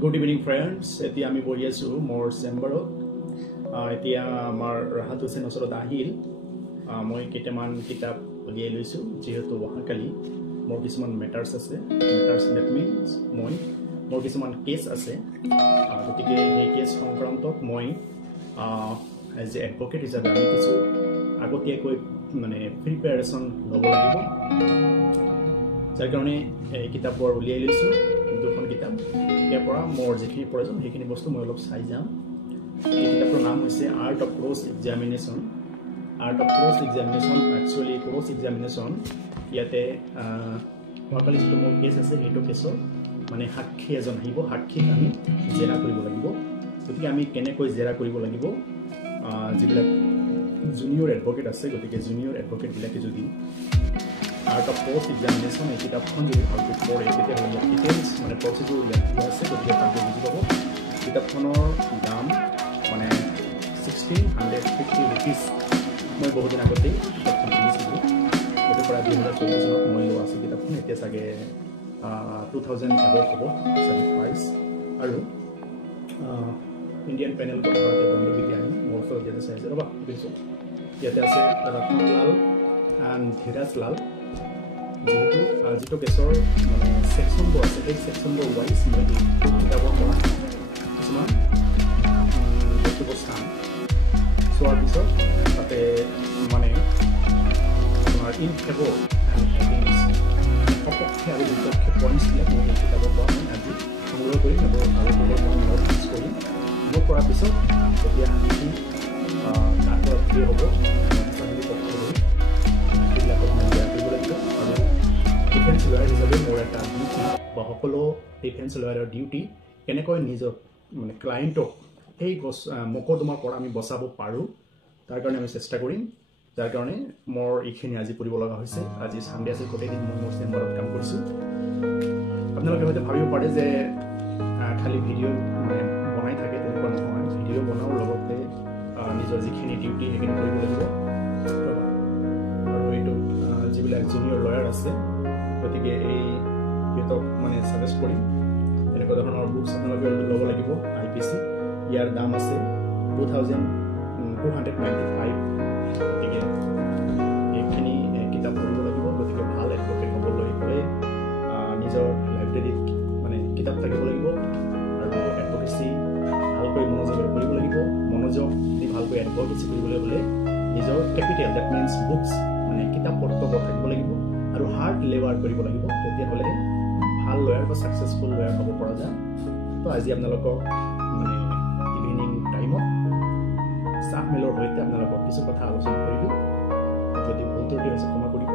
Good evening, friends. Eti ami bori asu more chamber. Eti amar Rahat Hussain osoro dahil. Moi kitaman kitab uliai loisu. Jehetu wahakali more kisuman matters ase. Matters that means moi more kisuman case ase. Gotike ei case সংক্রান্তক moi as an advocate হিসাবে আমি কিছু আগতীয়াকৈ মানে preparation লব লাগিব। যাৰ কাৰণে এই কিতাপৰ উলিয়াই লৈছো দুখন কিতাপ ইয়াৰ পৰা মোৰ যিখিনি প্ৰয়োজন সেইখিনি বস্তু মই অলপ চাই যাম। এই কিতাপৰ নাম হৈছে art of cross examination. Art of cross examination actually cross examination ইয়াতে কালি যিটো মোৰ কেছ আছে সেইটো কেছৰ মানে সাক্ষী এজন আহিব, সাক্ষীক আমি জেৰা কৰিব লাগিব। গতিকে আমি কেনেকৈ জেৰা কৰিব লাগিব যিবিলাক জুনিয়ৰ এডভোকেট আছে, গতিকে জুনিয়ৰ এডভোকেটবিলাকে যদি আৰ্ট অফ ক্ৰছ এক্সামিনেশ্যন এই কিতাপখন যদি ভালকৈ পঢ়ে তেতিয়াহ'লে ইয়াত ডিটেইলছ মানে প্ৰচিডিউৰ লেখা আছে, গতিকে ভালকৈ বুজি পাব। কিতাপখনৰ দাম মানে 1650 rupees। মই বহুদিন আগতেই কিতাপখন কিনিছিলোঁ, সেইটো পৰা 2024 চনত মই লোৱা আছিল কিতাপখন। এতিয়া চাগে 2000 এবভ হ'ব চাগে প্ৰাইচ। আৰু ইণ্ডিয়ান পেনেল কোড ভাৰতীয় দণ্ডবিধি আইন মোৰ ওচৰত ইয়াতে চাইছে ৰ'বা দেখিছোঁ। ইয়াতে আছে ৰত্নলাল এণ্ড ধীৰাজ লাল। যিটো কেছৰ মানে ছেকশ্যনবোৰ আছে সেই ছেকশ্যনবোৰ ৱাইজ মই এই কিতাপৰ পৰা কিছুমান বস্তুবোৰ চাম। চোৱাৰ পিছত তাতে মানে তোমাৰ ইন ফেভৰ সপক্ষে আৰু বিপক্ষে পইণ্টছবিলাক মই এই কিতাপৰ পৰা মই আজি সংগ্ৰহ কৰিম আৰু ভালদৰে মই নোট ফিক্স কৰিম। নোট কৰাৰ পিছত যেতিয়া আমি কাগজত ক্লিয়াৰ হ'ব সেইবিলাকক মই বেয়া কৰিব লাগিব। আৰু ডিফেন্স লয়াৰ হিচাপে মোৰ এটা ডিউটি বা সকলো ডিফেন্স লয়াৰৰ ডিউটি কেনেকৈ নিজৰ মানে ক্লায়েণ্টক সেই মকদ্দমাৰ পৰা আমি বচাব পাৰোঁ তাৰ কাৰণে আমি চেষ্টা কৰিম। যাৰ কাৰণে মোৰ এইখিনি আজি কৰিব লগা হৈছে। আজি চানডে আছে, গোটেইদিন মই মোৰ চেম্বাৰত কাম কৰিছোঁ। আপোনালোকে হয়তো ভাবিব পাৰে যে খালি ভিডিঅ' মানে বনাই থাকে, তেনেকুৱা নহয়। ভিডিঅ' বনাওঁ লগতে নিজৰ যিখিনি ডিউটি সেইখিনি কৰিব লাগিব। আৰু এইটো যিবিলাক জুনিয়ৰ লয়াৰ আছে গতিকে এই সিহঁতক মানে ছাজেষ্ট কৰিম এনেকুৱা ধৰণৰ বুকছ আপোনালোকে ল'ব লাগিব। IPC ইয়াৰ দাম আছে 2295। গতিকে এইখিনি কিতাপ পঢ়িব লাগিব। গতিকে ভাল এডভোকেট হ'বলৈ হ'লে নিজৰ লাইব্ৰেৰীত মানে কিতাপ থাকিব লাগিব আৰু এডভোকেচি ভালকৈ মনোযোগেৰে কৰিব লাগিব। মনোযোগ দি ভালকৈ এডভোকেচি কৰিবলৈ হ'লে নিজৰ কেপিটেল ডেট মিনছ বুকছ মানে কিতাপ পত্ৰ থাকিব লাগিব আৰু হাৰ্ড লেবাৰ কৰিব লাগিব। তেতিয়াহ'লে ভাল লয়াৰ বা ছাকচেছফুল লয়াৰ হ'ব পৰা যায়। তো আজি আপোনালোকক মানে ইভিনিং টাইমত চাহ মেলৰ সৈতে আপোনালোকক কিছু কথা আলোচনা কৰিলোঁ। যদি ভুল ত্ৰুটি হৈছে ক্ষমা কৰিব।